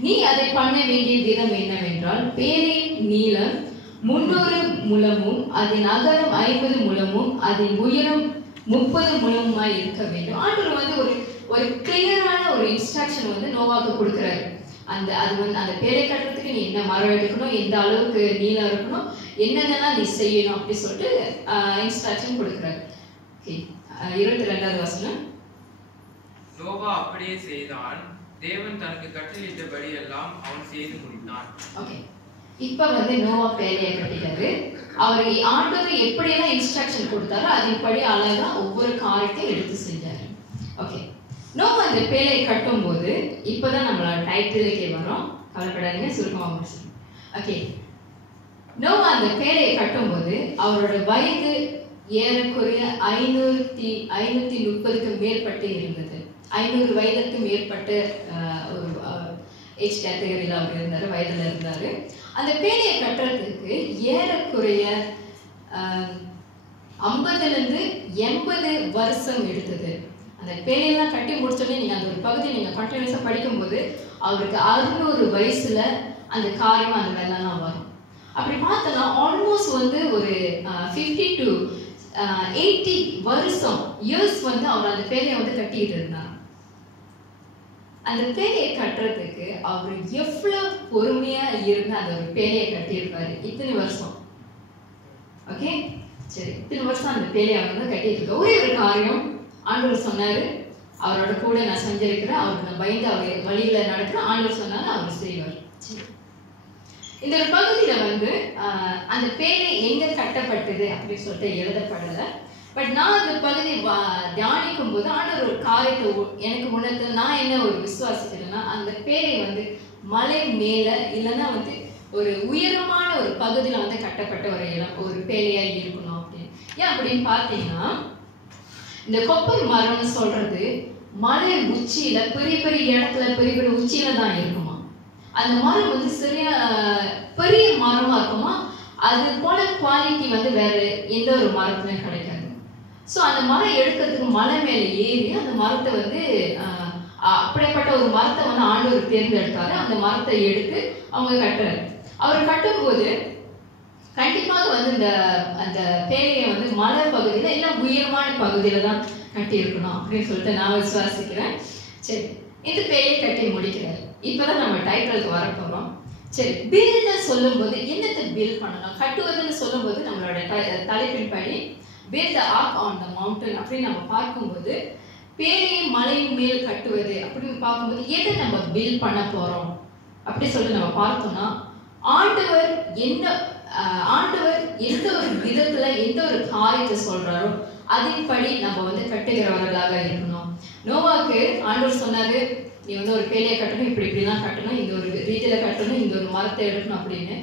நீ அதை பண்ண வேண்டிய விதம் என்னவென்றால், பேழையின் நீளம் 300 முழமும் அதன் அகலம் 50 முழமும் அதன் உயரம் 30 முழமுமாய் இருக்க வேண்டும். ஆண்டவர் வந்து ஒரு கிளியரான ஒரு இன்ஸ்ட்ரக்ஷன் வந்து நோவாக்கு கொடுக்குறாரு. அந்த பேழை கட்டுறதுக்கு நீ என்ன மரம் எடுக்கணும், எந்த அளவுக்கு நீளம் இருக்கணும், என்னென்னலாம் நீ செய்யணும் அப்படி சொல்லிட்டு இன்ஸ்ட்ரக்ஷன் கொடுக்குறாரு. 22வது வசனம். நோவா அப்படியே செய்தான், தேவன் தனக்கு கட்டளையிட்டபடி எல்லாம் அவன் செய்து முடித்தான். ஓகே, இப்ப வந்து நோவா பேழையை கட்டிட்டாரு. அவர் ஆண்டவர் எப்படியெல்லாம் இன்ஸ்ட்ரக்ஷன் கொடுத்தாரோ அதன்படி அழகா ஒவ்வொரு காரியத்தையும் எடுத்து செஞ்சாரு. ஓகே, நோவா இந்த பேழையை கட்டும் போது இப்பதான் நம்மளோட டைட்டிலுக்கே வரும், கவலைப்படாதீங்க, சுருக்கமா முடிச்சிடும். ஓகே, நோவா அந்த பேழையை கட்டும் போது அவரோட வயது ஏறக்குறைய 530க்கு மேற்பட்டு இருந்தது. 500 வயதுக்கு மேற்பட்ட ஒரு ஏஜ் கேட்டகரியில் அவர் இருந்தாரு, வயதுல இருந்தாரு. அந்த பேழையை கட்டுறதுக்கு ஏறக்குறைய 50 to 80 வருஷம் எடுத்தது. அந்த பேழையெல்லாம் கட்டி முடிச்சோடனே நீங்கள் அந்த ஒரு பகுதியை நீங்கள் கண்டினியூஸாக படிக்கும்போது அவருக்கு 600 வயசுல அந்த காரியம் அந்த வெள்ளம்லாம் வரும். அப்படி பார்த்தோன்னா ஆல்மோஸ்ட் வந்து ஒரு 50 to 80 வருஷம் இயர்ஸ் வந்து அவர் அந்த பேழையை வந்து கட்டிட்டு இருந்தார். அந்த பேழையை கட்டுறதுக்கு அவர் எவ்வளவு பொறுமையா இருந்து அந்த ஒரு பேழையை கட்டியிருப்பாரு. இத்தனை வருஷம், ஓகே, சரி, இத்தனை வருஷம் அந்த பேழையை அவர் வந்து கட்டியிருக்க. ஒரே ஒரு காரியம் ஆண்டவர் சொன்னாரு, அவரோட கூட நான் செஞ்சிருக்கிறேன், அவருக்கு நான் பயந்து அவர் வழியில நடக்கிறேன், ஆண்டவர் சொன்னாலும் அவர் செய்வார். சரி, இந்த ஒரு பகுதியில வந்து அந்த பேழை எங்க கட்டப்பட்டது அப்படின்னு சொல்லிட்டு எழுதப்படலை. பட் நான் அந்த பகுதி தியானிக்கும் போது ஆண்டவர் ஒரு காரியத்தை எனக்கு முன்னத்து நான் என்ன ஒரு விசுவாசிக்கிறேன்னா, அந்த பேழை வந்து மலை மேல இல்லைன்னா வந்து ஒரு உயரமான ஒரு பகுதியில வந்து கட்டப்பட்ட ஒரு இடம், ஒரு பேழையா இருக்கணும் அப்படின்னு. ஏன் அப்படின்னு பார்த்தீங்கன்னா, இந்த கொப்பை மரம்னு சொல்றது மலை உச்சியில பெரிய பெரிய இடத்துல பெரிய பெரிய உச்சியில தான் இருக்குமா. அந்த மரம் வந்து சரியா பெரிய மரமா இருக்குமா. அது போல குவாலிட்டி வந்து வேற எந்த ஒரு மரத்துலையும் கிடைக்காது. ஸோ அந்த மரம் எடுக்கிறதுக்கு மலை மேலே ஏறி அந்த மரத்தை வந்து அப்படிப்பட்ட ஒரு மரத்தை வந்து ஆண்டவர் தேர்ந்தெடுத்தாரு. அந்த மரத்தை எடுத்து அவங்க கட்டுறாரு. அவர் கட்டும்போது கண்டிப்பாக வந்து அந்த பேழையை வந்து மலை பகுதியில இல்லை உயரமான பகுதியில தான் கட்டி இருக்கணும் அப்படின்னு சொல்லிட்டு நான் விசுவாசிக்கிறேன். சரி, இந்த பேழையை கட்டி முடிக்கிறார். இப்பதான் நம்ம டைட்டிலுக்கு வர போறோம். சரி, பில்ட சொல்லும் போது என்னத்தை பில்ட் பண்ணணும், கட்டுவதுன்னு சொல்லும் போது நம்மளோட தலைப்பின் படி build the ark on the mountain அப்படின்னு நம்ம பார்க்கும்போது பேழையை மலையின் மேல் கட்டுவது அப்படின்னு பார்க்கும்போது எதை நம்ம பில்ட் பண்ண போறோம் அப்படி சொல்லிட்டு நம்ம பார்த்தோம்னா, ஆண்டவர் எந்த ஒரு விதத்துல எந்த ஒரு காரியத்தை சொல்றாரோ அதன்படி நம்ம வந்து கட்டுகிறவர்களாக இருக்கணும். நோவாக்கு ஆண்டவர் சொன்னாரு, நீ வந்து ஒரு பேழையை கட்டணும், இப்படிலாம் கட்டணும், இந்த ஒரு ரீதியில கட்டணும், இந்த ஒரு மரத்தை எடுக்கணும் அப்படின்னு.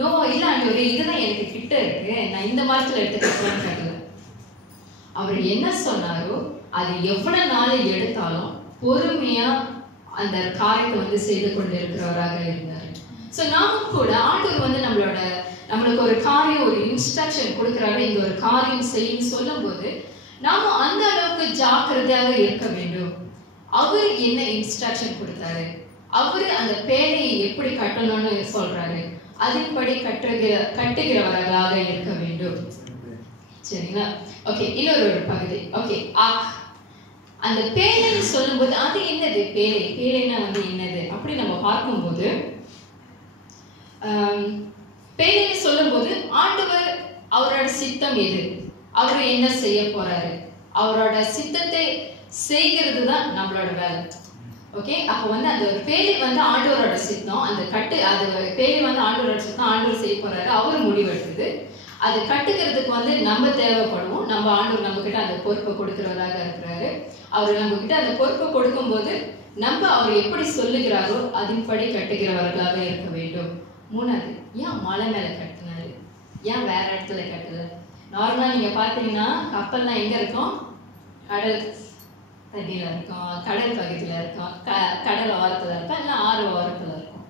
நோவா இல்ல ஆண்டவரே, இதுதான் எனக்கு கிட்ட இருக்கு, நான் இந்த மரத்துல எடுத்து கட்டலாம்னு கட்டல. அவர் என்ன சொன்னாரோ அது எவ்வளவு நாள் எடுத்தாலும் பொறுமையா அந்த காரியத்தை வந்து செய்து கொண்டு இருக்கிறவராக இருந்தார். ஸோ நாமும் கூட ஆண்டவர் வந்து நம்மளுக்கு ஒரு காரியம் ஒரு இன்ஸ்ட்ரக்ஷன் கொடுக்குறாரு, இந்த ஒரு காரியம் செய்யும் சொல்லும் போது நாம அந்த அளவுக்கு ஜாக்கிரதையாக இருக்க வேண்டும். அவர் என்ன இன்ஸ்ட்ரக்ஷன் கொடுத்தாரு, அவரு அந்த பேழையை எப்படி கட்டணும்னு சொல்றாரு, அதன்படி கட்டுகிறவர்களாக இருக்க வேண்டும். சரிங்களா? ஓகே, இன்னொரு பகுதி. ஓகே, அந்த பேழைன்னு சொல்லும்போது அது என்னது, பேழைன்னா வந்து என்னது அப்படி நம்ம பார்க்கும்போது, பேழைன்னு சொல்லும்போது ஆண்டவர் அவரோட சித்தம் எது, அவர் என்ன செய்ய போறாரு, அவரோட சித்தத்தை செய்கிறது தான் நம்மளோட வேலை. ஓகே, அப்போ வந்து அந்த ஒரு பேழை வந்து ஆண்டவரோட சித்தம், அந்த அது பேழை வந்து ஆண்டவரோட சித்தம், ஆண்டவர் செய்ய போறாரு, அவர் முடிவெடுத்தது. அது கட்டுக்கிறதுக்கு வந்து நம்ம தேவைப்படுவோம். நம்ம ஆண்டவர் நம்ம கிட்ட அந்த பொறுப்பை கொடுக்கிறவராக இருக்கிறாரு. அவர் நம்ம கிட்ட அந்த பொறுப்பை கொடுக்கும்போது நம்ம அவர் எப்படி சொல்லுகிறாரோ அதன்படி கட்டுகிறவர்களாக இருக்க வேண்டும். மூணாவது, ஏன் மலை மேல கட்டினாரு, ஏன் வேற இடத்துல கட்டல? நார்மலா நீங்க பாத்தீங்கன்னா கப்பல்லாம் எங்க இருக்கும், கடல் தண்ணியில இருக்கும், கடல் பகுதியில இருக்கும், கடல் ஓரத்துல இருக்கும், இல்லை ஆறு ஓரத்துல இருக்கும்.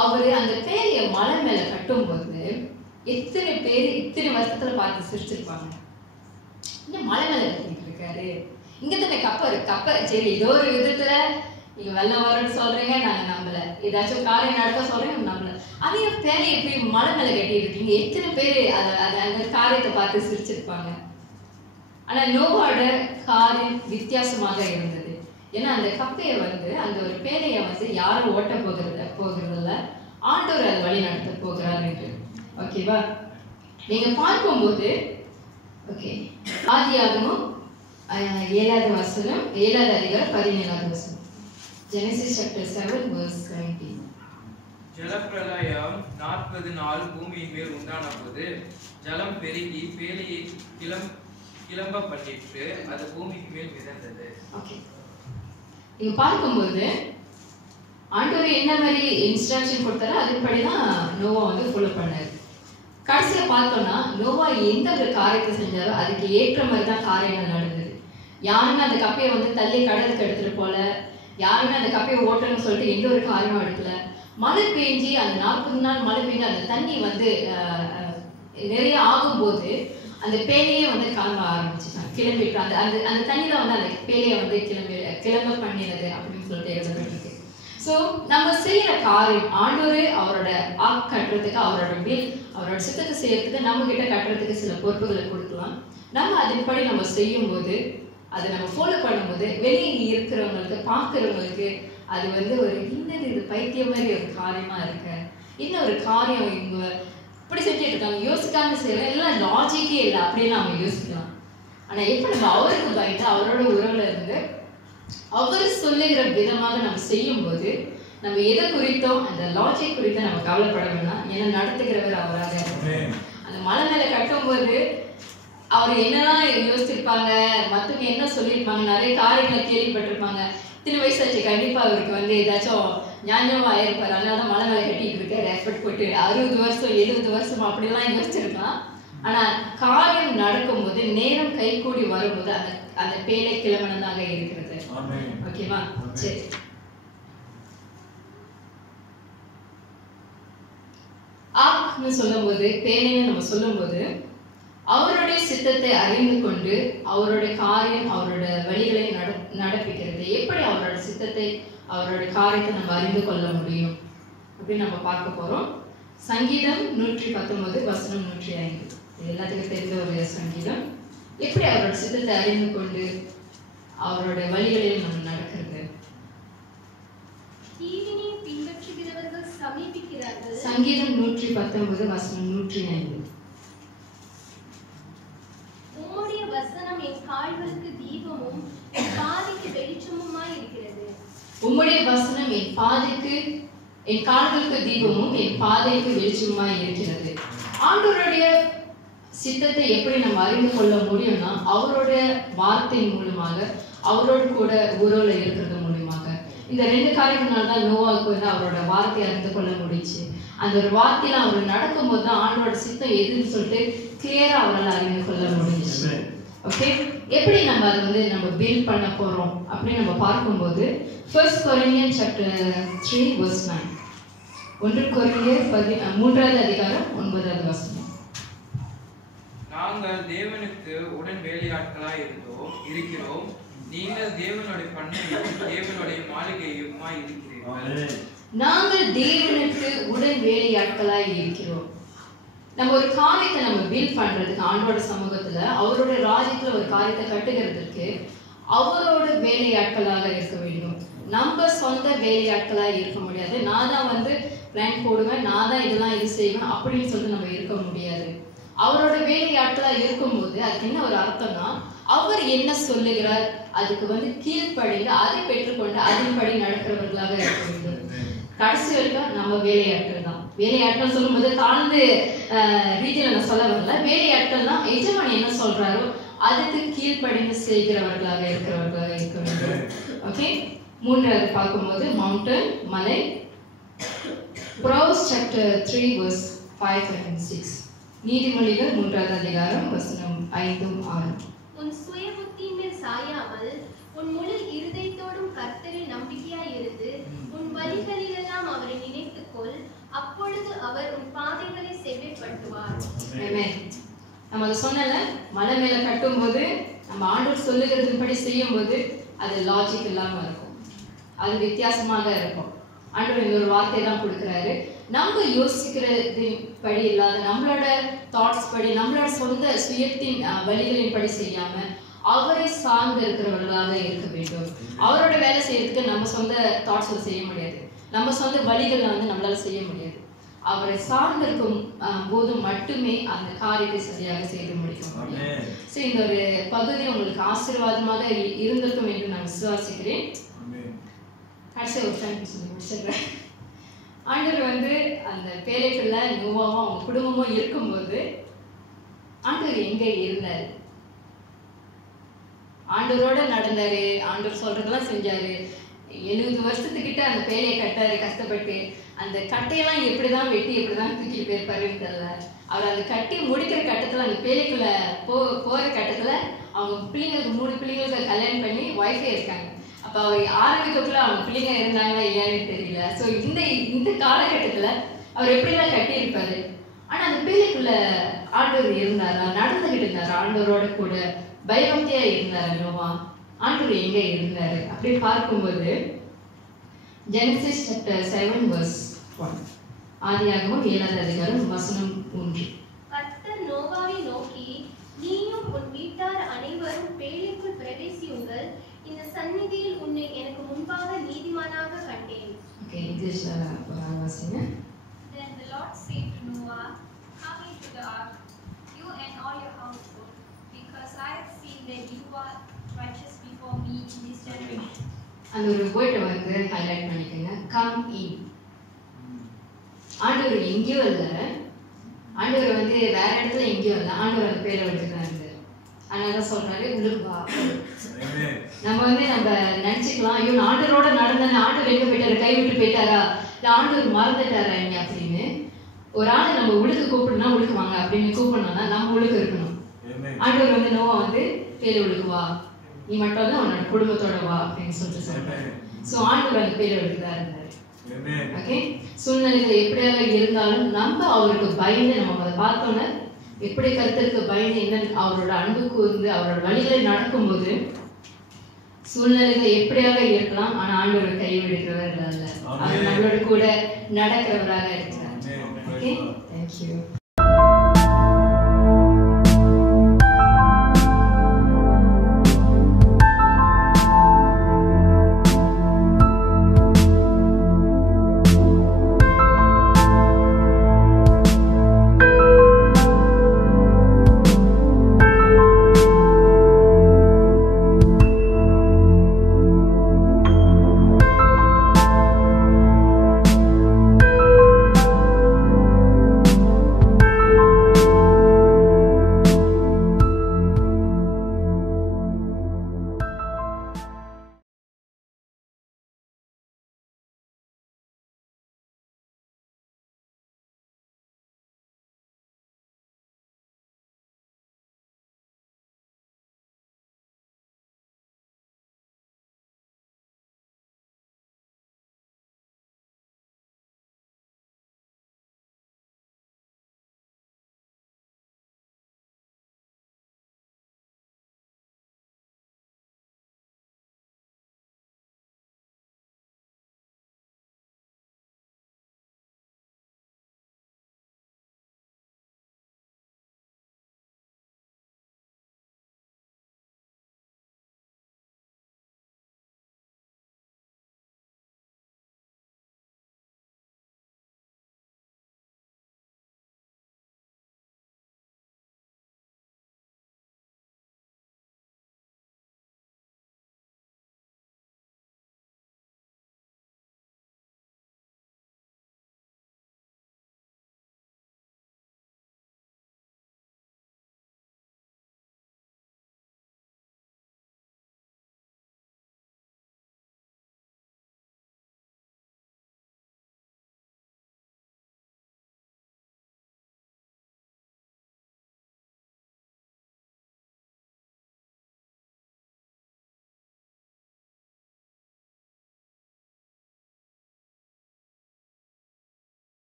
அவரு அந்த பேரைய மலை மேல கட்டும் போது எத்தனை பேர் இத்தனை வருஷத்துல பார்த்து சிரிச்சிருப்பாங்க. இந்த மலை மேல கட்டிட்டு இருக்காரு, இங்க தானே கப்ப சரி, ஏதோ ஒரு விதத்துல நீங்க வெள்ளம் வரும்னு சொல்றீங்க, நாங்க நம்பல, ஏதாச்சும் காரியம் நடக்க சொல்றீங்க நம்பல, அதே பேரையை போய் மலை மேல கட்டிட்டு இருக்கீங்க, எத்தனை பேரு அந்த காரியத்தை பார்த்து சிரிச்சிருப்பாங்க. ஆனா நோவாவோட காரியம் வித்தியாசமாக இருந்தது. ஏன்னா அந்த கப்பையை வந்து அந்த ஒரு பேரையை வந்து யாரும் ஓட்ட போகிறதில்ல, ஆண்டவர் அது வழி நடத்த போகிறார் என்று. ஓகேவா? நீங்க பார்க்கும்போது ஓகே, ஆதியாகமம் 7வது வசனம், 7வது அதிகாரம் 17வது வசனம். Genesis chapter 7 verse 19. ஜலப்பிரளயம் 40 நாள் பூமியின் மேல் உண்டான போது ஜலம் பெருகி பேழையை கிளம்ப பண்ணிட்டு அது பூமிக்கு மேல் மிதந்தது. ஓகே, நீங்க பார்க்கும்போது ஆண்டவர் என்ன மாதிரி இன்ஸ்ட்ரக்ஷன் கொடுத்தாரோ அதுபடிதான் நோவா வந்து ஃபாலோ பண்ணாரு. கடைசியா பார்த்தோம்னா நோவா எந்த ஒரு காரியத்தை செஞ்சாரோ அதுக்கு ஏற்ற மாதிரி தான் காரியங்கள் நடந்தது. யாருமே அந்த கப்பையை வந்து தள்ளி கடலுக்கு எடுத்துட்டு போல, யாருமே அந்த கப்பையை ஓட்டணும்னு சொல்லிட்டு எந்த ஒரு காரியமும் எடுக்கல. மழை பெஞ்சு அந்த 40 நாள் மழை பெஞ்சு அந்த தண்ணி வந்து நிறைய ஆகும்போது அந்த பேலையே வந்து கிளம்ப ஆரம்பிச்சுட்டாங்க, கிளம்பிட்டு அந்த அந்த அந்த தண்ணி தான் வந்து அந்த பேலையை வந்து கிளம்ப பண்ணினது அப்படின்னு சொல்லிட்டு எழுதப்பட்டிருக்கு. ஸோ நம்ம செய்யற காரியம் ஆண்டவரே அவரோட கட்டுறதுக்கு, அவரோட வில், அவரோட சித்தத்தை செய்யறதுக்கு நம்ம கிட்ட கட்டுறதுக்கு சில பொறுப்புகளை கொடுக்கலாம். நம்ம அதன்படி நம்ம செய்யும் போது, அதை நம்ம ஃபாலோ பண்ணும்போது வெளியே இருக்கிறவங்களுக்கு, பார்க்குறவங்களுக்கு அது வந்து ஒரு இன்னது இது பைத்தியம் மாதிரி ஒரு காரியமா இருக்கு, இன்னும் ஒரு காரியம் இவங்க இப்படி செஞ்சுட்டு இருக்காங்க, யோசிக்காம செய்யலாம், எல்லாம் லாஜிக்கே இல்லை அப்படின்னு நம்ம யோசிக்கலாம். ஆனா எப்ப நம்ம அவருக்கு பயந்து அவரோட உறவுல இருந்து அவர் சொல்லுகிற விதமாக நம்ம செய்யும் போது நம்ம எதை குறித்தோம், அந்த லாஜிக் குறித்த நம்ம கவலைப்பட வேண்டாம். ஏன்னா நடத்துகிறவர் அவராக. அந்த மலை மேல கட்டும் போது அவர் என்னெல்லாம் யோசிச்சிருப்பாங்க, மற்றவங்க என்ன சொல்லியிருப்பாங்க, நிறைய காரியங்களை கேள்விப்பட்டிருப்பாங்க. இத்தனை வயசாச்சு, கண்டிப்பா அவருக்கு வந்து ஏதாச்சும் ஞானமா ஆயிருப்பாரு, அதனாலதான் மலை மேல கட்டிட்டு இருக்காரு, எஃபர்ட் போட்டு 60 வருஷம் 70 வருஷம் அப்படிலாம் யோசிச்சிருக்கலாம். ஆனா காரியம் நடக்கும் போது, நேரம் கை கூடி வரும்போது அந்த அந்த பேலை கிளம்பினதாக இருக்கிறது. ஓகேவா? சரி, ஆக்னு சொல்லும்போது, பேலைன்னு நம்ம சொல்லும்போது அவருடைய சித்தத்தை அறிந்து கொண்டு அவருடைய காரியம், அவரோட வழிகளை நடப்பிக்கிறது. எப்படி அவரோட சித்தத்தை, அவரோட காரியத்தை நம்ம அறிந்து கொள்ள முடியும் அப்படின்னு நம்ம பார்க்க போறோம். சங்கீதம் 119 வசனம் 105. எல்லாத்துக்கும் தெரிந்த ஒரு சங்கீதம். எப்படி அவரோட சித்தத்தை அறிந்து கொண்டு அவரோட வழிகளில் நம்ம நடக்கிறது. தீவினை பின்பற்றுகிறவர்கள் சமீபிக்கிறார்கள். சங்கீதம் 119 வசனம் 105. உம்முடைய வசனம் என் கால்களுக்கு தீபமும் என் பாதைக்கு வெளிச்சமுமாய் இருக்கிறது. உம்முடைய வசனம் என் கால்களுக்கு தீபமும் என் பாதைக்கு வெளிச்சமுமாய் இருக்கிறது. ஆண்டவருடைய சித்தத்தை எப்படி நம்ம அறிந்து கொள்ள முடியும்னா, அவருடைய வார்த்தை மூலமாக, அவரோடு கூட உறவுல இருக்கிறது மூலமாக. இந்த 2 காரியங்களால தான் நோவாவுக்கு வந்து அவரோட வார்த்தையை அறிந்து கொள்ள முடிச்சு. அந்த ஒரு வார்த்தையில அவர் நடக்கும்போது தான் ஆண்டோட சித்தம் எதுன்னு சொல்லிட்டு கிளியரா அவரால் அறிந்து கொள்ள முடிஞ்சிச்சு. ஓகே, எப்படி நம்ம அதை வந்து நம்ம பில்ட் பண்ண போறோம் அப்படின்னு நம்ம பார்க்கும்போது 1 Corinthians chapter 3 verse 9. 1 கொரிந்தியர் 3வது அதிகாரம் 9வது வசனம். நாங்கள் தேவனுக்கு உடன் வேலையாட்களாய் இருக்கிறோம். நீங்கள் தேவனுடைய பண்ணையும் தேவனுடைய மாளிகையுமாய் இருக்கிறீர்கள். நாங்கள் தேவனுக்கு உடன் வேலையாட்களாய் இருக்கிறோம். நம்ம ஒரு காரியத்தை நம்ம பில்ட் பண்றதுக்கு, ஆண்டோட சமூகத்துல அவரோட ராஜ்யத்துல ஒரு காரியத்தை கட்டுகிறதுக்கு அவரோட வேலையாட்களாக இருக்க வேண்டும். நம்ம சொந்த வேலையாட்களாக இருக்க முடியாது. நான் தான் வந்து பிளான் போடுவேன், நான் தான் இதெல்லாம் இது செய்வேன் அப்படின்னு சொல்லிட்டு நம்ம இருக்க முடியாது. அவரோட வேலையாட்களா இருக்கும்போது அதுக்கு என்ன ஒரு அர்த்தம்னா, அவர் என்ன சொல்லுகிறார் அதுக்கு வந்து கீழ்ப்படிந்து அதை பெற்றுக்கொண்டு அதன்படி நடக்கிறவர்களாக இருக்க வேண்டும். கடைசி வரைக்கும் நம்ம வேலையாட்கள் தான். வேலையாட்கள் சொல்லும்போது தாழ்ந்து ரீதியில நான் சொல்ல வரல. வேலையாட்கள் தான் எஜமான் என்ன சொல்றாரோ அதுக்கு கீழ்ப்படிந்து செய்கிறவர்களாக இருக்கிறவர்களாக இருக்க வேண்டும். ஓகே, 3வது பார்க்கும்போது மவுண்டன், மலை. Proverbs chapter 3 verse 5 and 6. நீதிமொழிகள் 3வது அதிகாரம் வசனம் 5-6. உன் சுய புத்தியின் மேல் சாயாமல் உன் முழு இருதயத்தோடும் கர்த்தரில் நம்பிக்கையாய் இருந்து உன் வழிகளிலெல்லாம் அவரை நினைத்துக்கொள், அப்பொழுது அவர் உன் பாதைகளை செவ்வைப்படுத்துவார். ஆமென். நம்ம அதை சொன்னல, மலை மேல கட்டும் போது நம்ம ஆண்டவர் சொல்லுகிறதுபடி செய்யும் போது அது லாஜிக் இல்லாம இருக்கும், அது வித்தியாசமாக இருக்கும். ஆண்டவர் இந்த ஒரு வார்த்தை தான் கொடுக்குறாரு. நம்ம யோசிக்கிறது படி இல்லாத, நம்மளோட தாட்ஸ் படி, நம்மளோட சொந்த சுயத்தின் வழிகளின் படி செய்யாம அவரை சார்ந்து இருக்கிறவர்களாக இருக்க வேண்டும். அவரோட வேலை செய்யறதுக்கு நம்ம சொந்த தாட்ஸ்ல செய்ய முடியாது, நம்ம சொந்த வழிகள்ல வந்து நம்மளால செய்ய முடியாது. அவரை சார்ந்திருக்கும் போது மட்டுமே அந்த காரியத்தை சரியாக செய்து முடிக்க முடியும். ஸோ இந்த ஒரு பகுதி உங்களுக்கு ஆசீர்வாதமாக இருந்திருக்கும் என்று நான் விசுவாசிக்கிறேன். கடைசி ஒரு டைம் சொல்லி முடிச்சிடுறேன். ஆண்டவர் வந்து அந்த பேரைக்குள்ள நோவாவும் அவங்க குடும்பமும் இருக்கும்போது ஆண்டவர் எங்க இருந்தாரு? ஆண்டவரோட நடந்தாரு, ஆண்டவர் சொல்றதெல்லாம் செஞ்சாரு. 70 வருஷத்துக்கிட்ட அந்த பேரையை கட்டாரு கஷ்டப்பட்டு. அந்த கட்டையெல்லாம் எப்படிதான் வெட்டி எப்படிதான் தூக்கி போயிருப்பாருன்னு தெரியல. அவர் அந்த கட்டி முடிக்கிற கட்டத்துல, அந்த பேரைக்குள்ள போற கட்டத்துல அவங்க பிள்ளைங்களுக்கு 3 பிள்ளைங்களுக்கு கல்யாணம் பண்ணி ஒய்ஃபே இருக்காங்க. அப்ப அவர் ஆரம்பிக்கக்குள்ள அவங்க பிள்ளைங்க இருந்தாங்களா இல்லையான்னு தெரியல. ஸோ இந்த காலகட்டத்துல அவர் எப்படிலாம் கட்டியிருப்பாரு. ஆனா அந்த பிள்ளைக்குள்ள ஆண்டவர் இருந்தாரா, நடந்துகிட்டு இருந்தாரா ஆண்டவரோட கூட, பயபக்தியா இருந்தாரா நோவா, ஆண்டவர் எங்க இருந்தாரு அப்படி பார்க்கும்போது ஜெனசிஸ் சாப்டர் 7 verse 1, ஆதியாகமம் 7ஆம் அதிகாரம் வசனம் 3. கர்த்தர் நோவாவை நோக்கி, நீயும் உன் வீட்டார் அனைவரும் பேழைக்குள் பிரவேசியுங்கள், இந்த சந்நிதியில் உன்னை எனக்கு முன்பாக நீதிமானாக கண்டேன். ஓகே, இங்கிலீஷ்ல வாசிங்க. Then the Lord said to Noah, Come into the ark, you and all your household, because I have seen that you are righteous before me in this generation. அந்த ஒரு வேர்டை வந்து ஹைலைட் பண்ணிக்கோங்க, கம் இன். ஆண்டவர் எங்கேயோ இல்லை, ஆண்டவர் வந்து வேற இடத்துல எங்கேயோ இல்லை, ஆண்டவர் அந்த பேரை வச்சுக்கிறாரு. அதனால சொல்றாரு உங்களுக்கு வா. நம்ம வந்து நம்ம நினைச்சுக்கலாம், ஐயோ ஆண்டவரோட நடந்தேன், ஆண்டவர் எங்க போயிட்டாரு, கைவிட்டு போயிட்டாரா, இல்லை ஆண்டவர் மறந்துட்டாரா இங்க அப்படின்னு. ஒரு ஆளை நம்ம உழுக்கு கூப்பிடணும்னா உழுக்கு வாங்க அப்படின்னு கூப்பிடணும்னா நம்ம உழுக்கு இருக்கணும். ஆண்டவர் வந்து நோவா வந்து பேரை உழுக்கு வா, நீ மட்டும் இல்லை உன்னோட குடும்பத்தோட வா அப்படின்னு சொல்லிட்டு சொல்றாரு. ஸோ ஆண்டவர் அந்த பேரை உழுக்குதான் இருந்தாரு. ஓகே, சூழ்நிலைகள் எப்படியாக இருந்தாலும் நம்ம அவருக்கு பயந்து, நம்ம அதை பார்த்தோன்னே எப்படி கருத்திற்கு பயந்து என்ன அவரோட அன்பு கூர்ந்து அவரோட வழிகளை நடக்கும்போது சூழ்நிலைகள் எப்படியாக இருக்கலாம், ஆனா ஆண்டவர் கைவிடுகிறவர் அல்ல, அவர் நம்மளோட கூட நடக்கிறவராக இருக்கிறார். Okay, thank you.